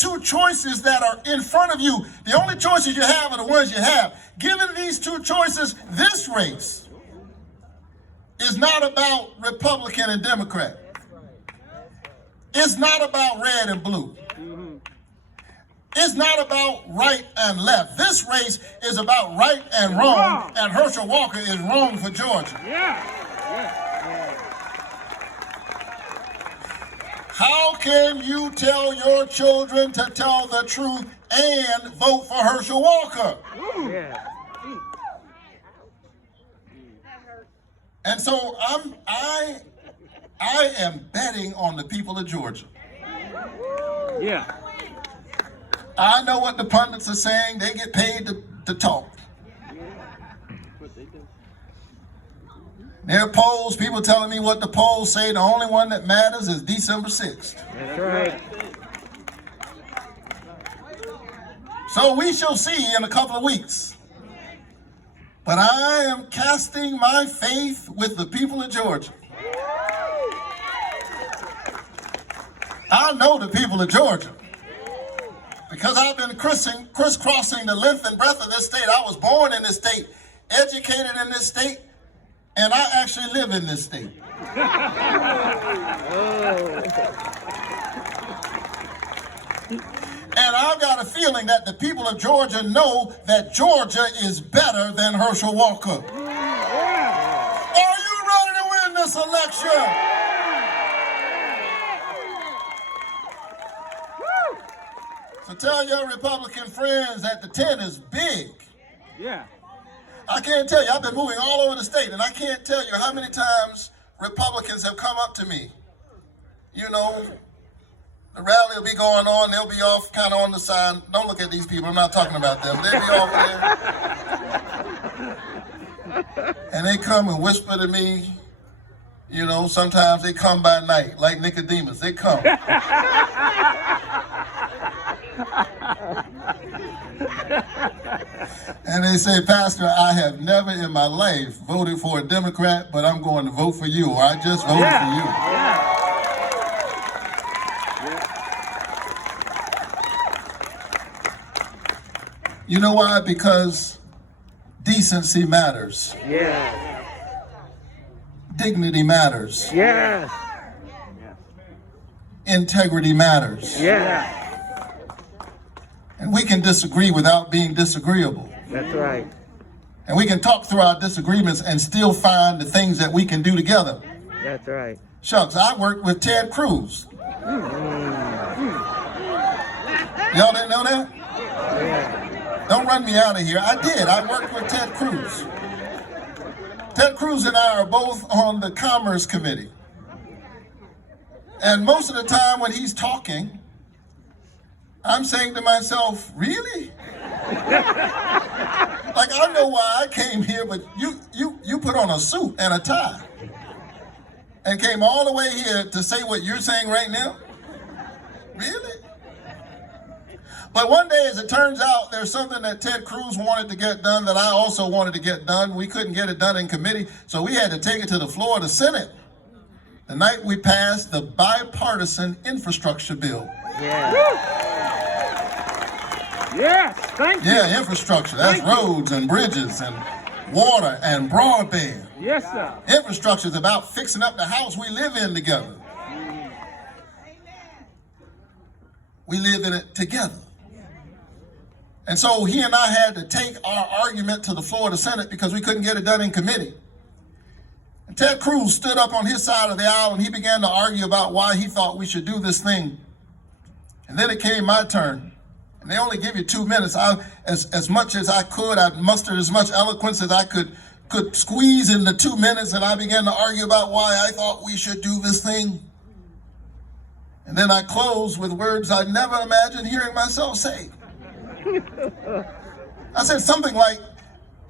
two choices that are in front of you, the only choices you have are the ones you have. Given these two choices, this race is not about Republican and Democrat. It's not about red and blue. It's not about right and left. This race is about right and wrong, and Herschel Walker is wrong for Georgia. How can you tell your children to tell the truth and vote for Herschel Walker? And so I am betting on the people of Georgia. I know what the pundits are saying. They get paid to talk. There are polls, people telling me what the polls say. The only one that matters is December 6th. That's right. So we shall see in a couple of weeks. But I am casting my faith with the people of Georgia. I know the people of Georgia. Because I've been crisscrossing the length and breadth of this state. I was born in this state, educated in this state, and I actually live in this state. And I've got a feeling that the people of Georgia know that Georgia is better than Herschel Walker. Are you ready to win this election? So tell your Republican friends that the tent is big. I can't tell you, I've been moving all over the state, and I can't tell you how many times Republicans have come up to me. You know, the rally will be going on, they'll be off kind of on the side. Don't look at these people, I'm not talking about them. They'll be over there. And they come and whisper to me. You know, sometimes they come by night, like Nicodemus, they come. And they say, Pastor, I have never in my life voted for a Democrat, but I'm going to vote for you, or I just voted for you. You know why? Because decency matters. Dignity matters. Integrity matters. And we can disagree without being disagreeable. That's right. And we can talk through our disagreements and still find the things that we can do together. That's right. Shucks, I worked with Ted Cruz. Y'all didn't know that? Don't run me out of here. I did. I worked with Ted Cruz. Ted Cruz and I are both on the Commerce Committee. And most of the time when he's talking, I'm saying to myself, really? Like, I know why I came here, but you put on a suit and a tie and came all the way here to say what you're saying right now? Really? But one day, as it turns out, there's something that Ted Cruz wanted to get done that I also wanted to get done. We couldn't get it done in committee, so we had to take it to the floor of the Senate. The night we passed the bipartisan infrastructure bill. Thank you. Yeah, infrastructure. That's roads and bridges and water and broadband. Yes, sir. Infrastructure is about fixing up the house we live in together. We live in it together. And so he and I had to take our argument to the floor of the Senate because we couldn't get it done in committee. And Ted Cruz stood up on his side of the aisle and he began to argue about why he thought we should do this thing. And then it came my turn. And they only give you 2 minutes. As much as I could, I mustered as much eloquence as I could squeeze in the 2 minutes, and I began to argue about why I thought we should do this thing. And then I closed with words I never imagined hearing myself say. I said something like,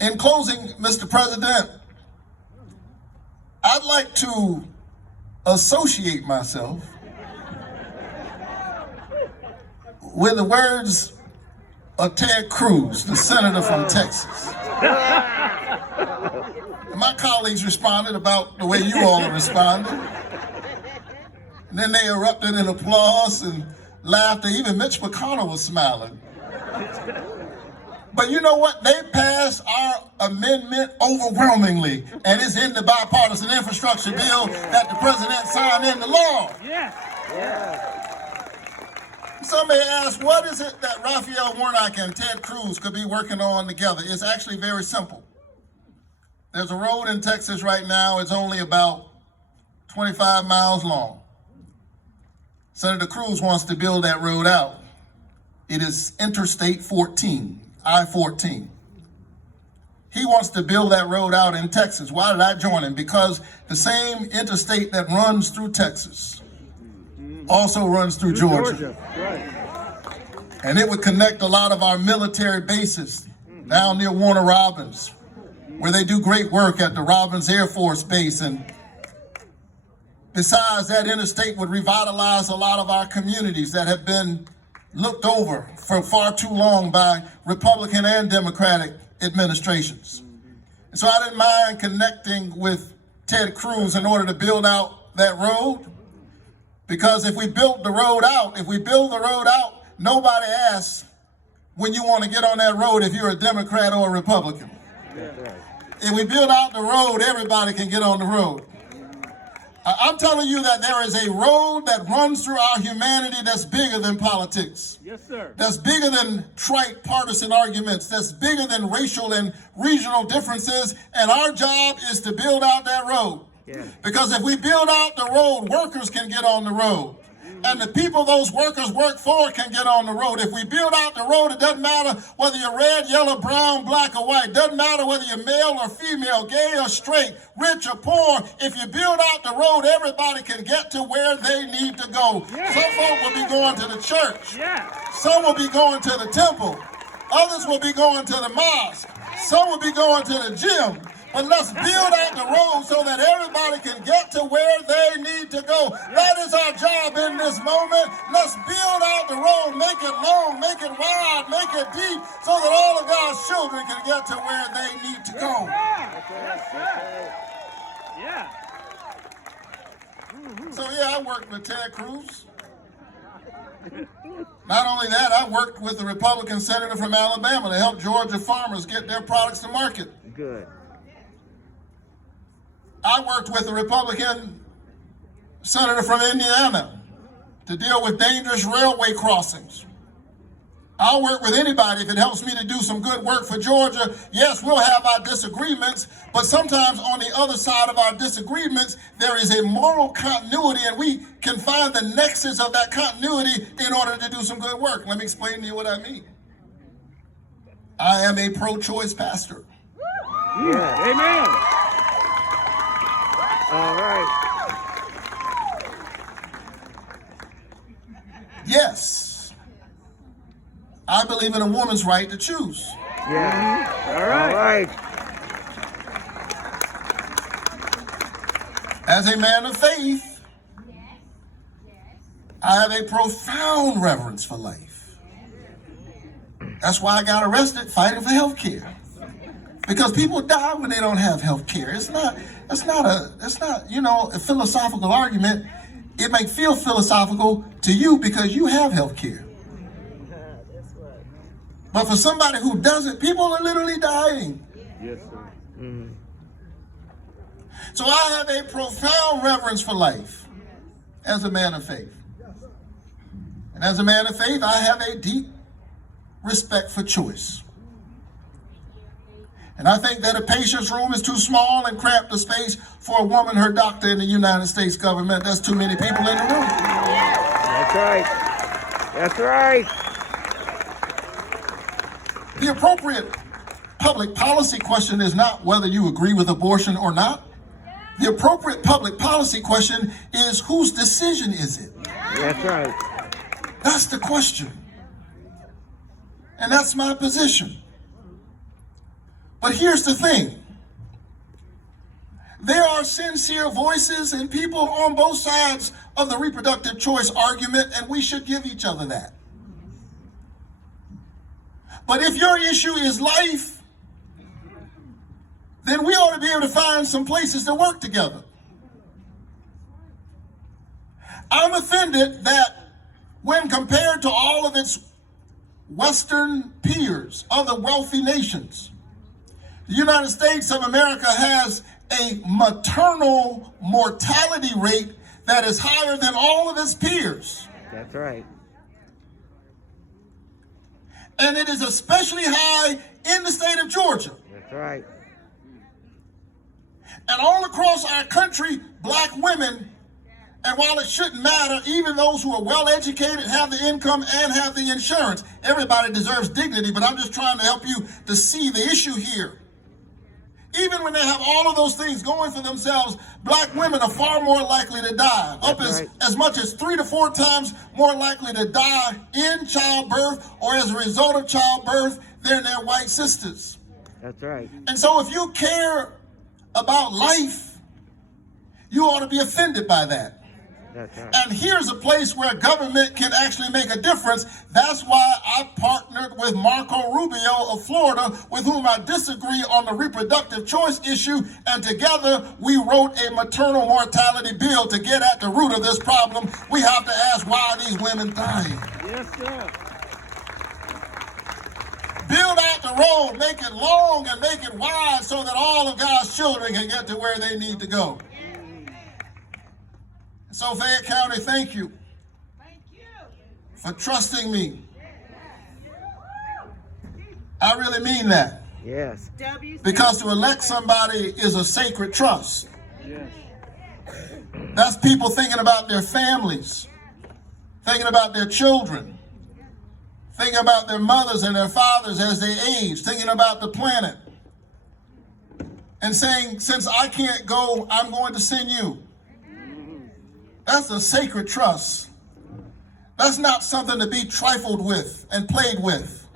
in closing, Mr. President, I'd like to associate myself with the words of Ted Cruz, the senator from Texas. And my colleagues responded about the way you all are responding. And then they erupted in applause, and laughter. Even Mitch McConnell was smiling. But you know what? They passed our amendment overwhelmingly, and it's in the bipartisan infrastructure bill that the president signed into law. Yes. Yeah. Some may ask, what is it that Raphael Warnock and Ted Cruz could be working on together? It's actually very simple. There's a road in Texas right now. It's only about 25 miles long. Senator Cruz wants to build that road out. It is Interstate 14, I-14. He wants to build that road out in Texas. Why did I join him? Because the same interstate that runs through Texas also runs through Georgia. Right. And it would connect a lot of our military bases down near Warner Robins, where they do great work at the Robins Air Force Base. And besides, that interstate would revitalize a lot of our communities that have been looked over for far too long by Republican and Democratic administrations. And so I didn't mind connecting with Ted Cruz in order to build out that road, because if we build the road out, nobody asks when you want to get on that road if you're a Democrat or a Republican. If we build out the road, everybody can get on the road. I'm telling you that there is a road that runs through our humanity that's bigger than politics. Yes, sir. That's bigger than trite partisan arguments. That's bigger than racial and regional differences. And our job is to build out that road. Yeah. Because if we build out the road, workers can get on the road. And the people those workers work for can get on the road. If we build out the road, it doesn't matter whether you're red, yellow, brown, black, or white. It doesn't matter whether you're male or female, gay or straight, rich or poor. If you build out the road, everybody can get to where they need to go. Yeah. Some folk will be going to the church. Yeah. Some will be going to the temple. Others will be going to the mosque. Some will be going to the gym. But let's build out the road so that everybody can get to where they need to go. That is our job in this moment. Let's build out the road, make it long, make it wide, make it deep, so that all of God's children can get to where they need to go. Yes, sir. Yeah. So yeah, I worked with Ted Cruz. Not only that, I worked with the Republican senator from Alabama to help Georgia farmers get their products to market. Good. I worked with a Republican senator from Indiana to deal with dangerous railway crossings. I'll work with anybody if it helps me to do some good work for Georgia. Yes, we'll have our disagreements, but sometimes on the other side of our disagreements, there is a moral continuity, and we can find the nexus of that continuity in order to do some good work. Let me explain to you what I mean. I am a pro-choice pastor. Yeah. Amen. All right. Yes, I believe in a woman's right to choose. Yeah. All right. As a man of faith, I have a profound reverence for life. That's why I got arrested fighting for health care. Because people die when they don't have health care. It's not a philosophical argument. It may feel philosophical to you because you have health care. But for somebody who doesn't, people are literally dying. Yes, sir. Mm-hmm. So I have a profound reverence for life as a man of faith. And as a man of faith, I have a deep respect for choice. And I think that a patient's room is too small and cramped a space for a woman, her doctor in the United States government. That's too many people in the room. That's right. That's right. The appropriate public policy question is not whether you agree with abortion or not. The appropriate public policy question is whose decision is it? That's right. That's the question. And that's my position. But here's the thing. There are sincere voices and people on both sides of the reproductive choice argument, and we should give each other that. But if your issue is life, then we ought to be able to find some places to work together. I'm offended that when compared to all of its Western peers, other wealthy nations. The United States of America has a maternal mortality rate that is higher than all of its peers. That's right. And it is especially high in the state of Georgia. That's right. And all across our country, black women, and while it shouldn't matter, even those who are well educated, have the income, and have the insurance, everybody deserves dignity, but I'm just trying to help you to see the issue here. Even when they have all of those things going for themselves, black women are far more likely to die. As much as 3 to 4 times more likely to die in childbirth or as a result of childbirth than their white sisters. That's right. And so if you care about life, you ought to be offended by that. That's right. And here's a place where government can actually make a difference. That's why I partnered with Marco Rubio of Florida, with whom I disagree on the reproductive choice issue. And together we wrote a maternal mortality bill to get at the root of this problem. We have to ask, why are these women dying? Yes, sir. Build out the road, make it long and make it wide so that all of God's children can get to where they need to go. So Fayette County, thank you for trusting me. I really mean that. Yes. Because to elect somebody is a sacred trust. Yes. That's people thinking about their families, thinking about their children, thinking about their mothers and their fathers as they age, thinking about the planet, and saying, since I can't go, I'm going to send you. That's a sacred trust. That's not something to be trifled with and played with.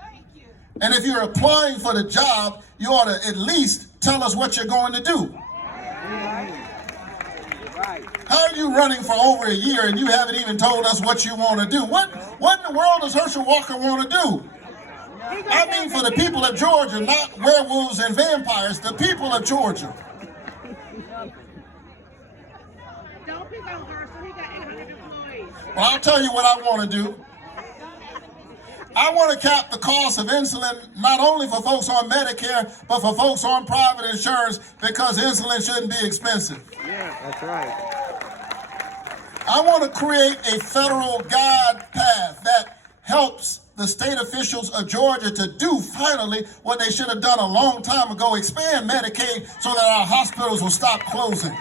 And if you're applying for the job, you ought to at least tell us what you're going to do. How are you running for over a year and you haven't even told us what you want to do? What in the world does Herschel Walker want to do? I mean for the people of Georgia, not werewolves and vampires, the people of Georgia. Well, I'll tell you what I want to do. I want to cap the cost of insulin not only for folks on Medicare, but for folks on private insurance, because insulin shouldn't be expensive. Yeah, that's right. I want to create a federal guide path that helps the state officials of Georgia to do finally what they should have done a long time ago, expand Medicaid so that our hospitals will stop closing.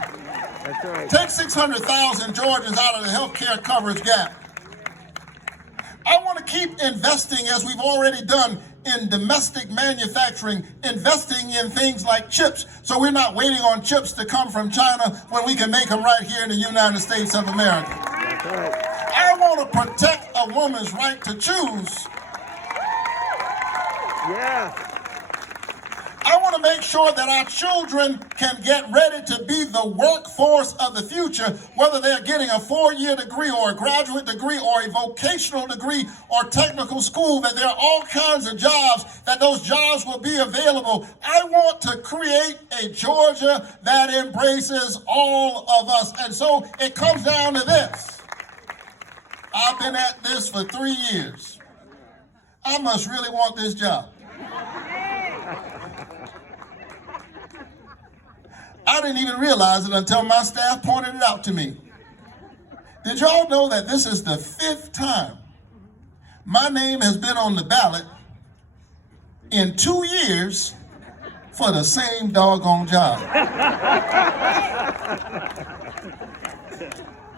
That's right. Take 600,000 Georgians out of the health care coverage gap. I want to keep investing, as we've already done, in domestic manufacturing, investing in things like chips, so we're not waiting on chips to come from China when we can make them right here in the United States of America. That's right. I want to protect a woman's right to choose. Yeah. I want to make sure that our children can get ready to be the workforce of the future, whether they're getting a 4-year degree or a graduate degree or a vocational degree or technical school, that there are all kinds of jobs, that those jobs will be available. I want to create a Georgia that embraces all of us. And so it comes down to this. I've been at this for 3 years. I must really want this job. I didn't even realize it until my staff pointed it out to me. Did y'all know that this is the 5th time my name has been on the ballot in 2 years for the same doggone job?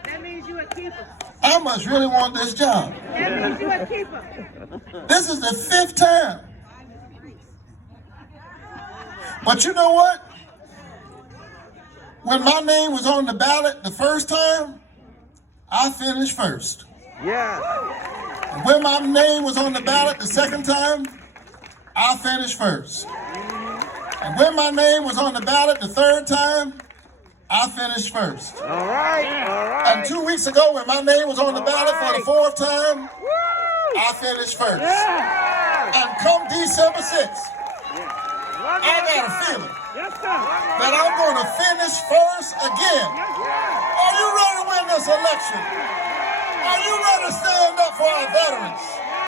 That means you a keeper. I must really want this job. That means you a keeper. This is the 5th time. But you know what? When my name was on the ballot the first time, I finished first. Yeah. And when my name was on the ballot the second time, I finished first. And when my name was on the ballot the third time, I finished first. All right. All right. And 2 weeks ago, when my name was on the ballot for the 4th time, I finished first. Yeah. And come December 6th, I got a feeling that I'm going to finish first again. Are you ready to win this election? Are you ready to stand up for our veterans?